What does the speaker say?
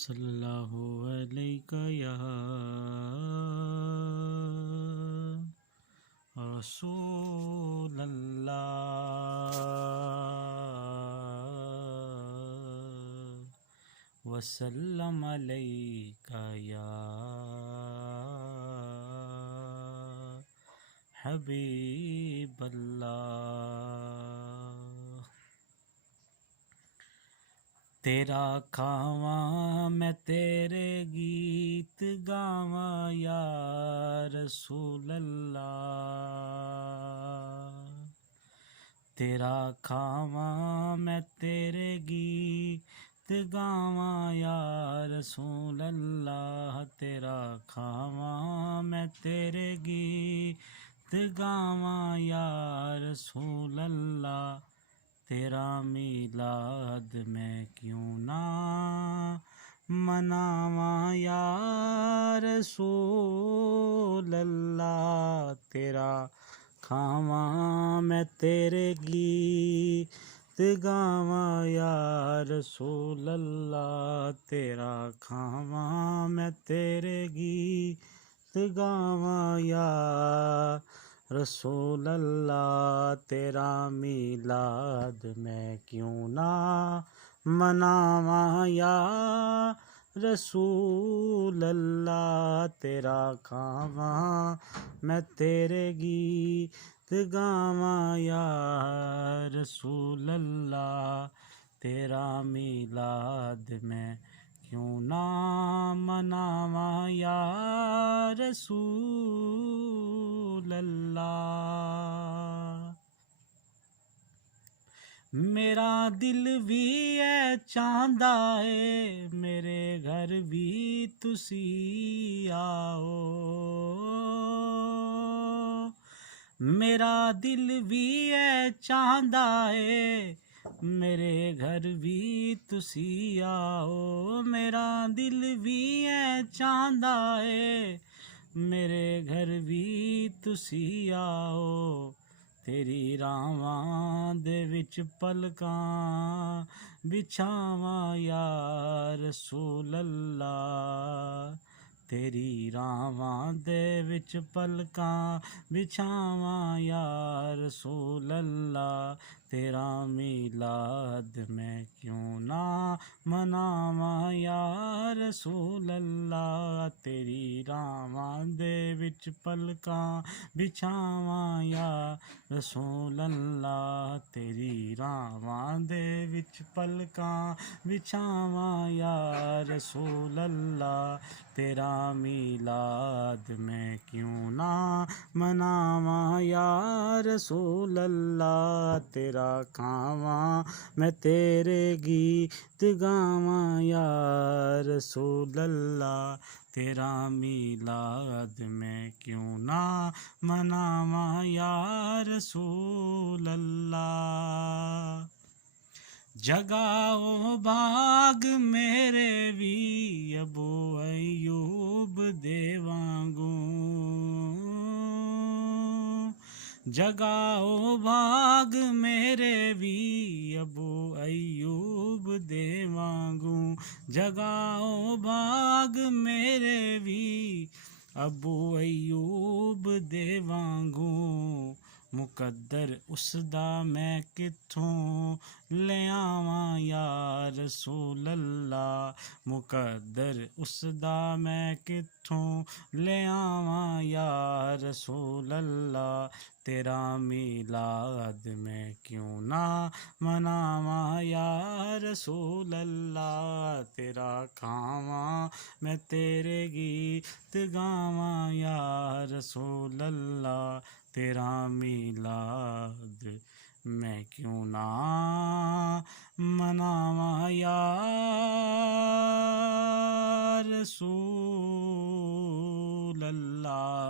सल्लल्लाहु अलैका या रसूल अल्लाह वसल्लम अलैका या हबीब अल्लाह। तेरा खावा मैं तेरे गीत गावा या रसूल अल्लाह। तेरा खावा मैं तेरे गीत गावा या रसूल अल्लाह। तेरा खावा मैं तेरे गीत गावा या रसूल अल्लाह। तेरा मीलाद मैं क्यों ना मनावा या रसूल अल्लाह। तेरा खावा मैं तेरे गीत गावा या रसूल अल्लाह। तेरा खावा मैं तेरे गीत गावा या रसूल अल्लाह। तेरा मीलाद मैं क्यों ना मनावा या रसूल अल्लाह। तेरा खावा मैं तेरे गीत गावा या रसूल अल्लाह। तेरा मीलाद मैं क्यों ना मनावा या रसूल अल्लाह। मेरा दिल भी है चाहता है मेरे घर भी तुसी आओ। मेरा दिल भी है चाहता है मेरे घर भी तुसी आओ। मेरा दिल भी है चाहता है मेरे घर भी तुसी आओ। तेरी रावां दे विच पलकां बिछावां या रसूल अल्लाह। तेरी रावां दे विच पलकां बिछावां या रसूल अल्लाह। तेरा मीलाद मैं क्यों ना मनावा या रसूल अल्लाह। तेरी रावां दे विच पलकां बिछावां या रसूल अल्लाह। तेरी रावां दे विच पलकां बिछावां या रसूल अल्लाह। तेरा मीलाद मैं क्यों ना मनावा या रसूल अल्लाह। तेरा खावा मैं तेरे गीत गावा या रसूल अल्लाह। तेरा मीलाद मैं क्यों ना मनावा या रसूल अल्लाह। जगाओ बाग मेरे भी अबू अयूब दे वांगू। जगाओ बाग मेरे भी अबू अयूब दे वांगू। जगाओ बाग मेरे भी अबू अयूब दे वांगू। मुकद्दर उसदा मैं कित्थों ले आवां या रसूल अल्लाह। मुकद्दर उसदा मैं कित्थों ले आवां या रसूल अल्लाह। तेरा मीलाद मैं क्यों ना मनावा या रसूल अल्लाह। तेरा खावा मैं तेरे गीत गावा या रसूल अल्लाह। तेरा मीलाद मैं क्यों ना मनावा या रसूल अल्लाह।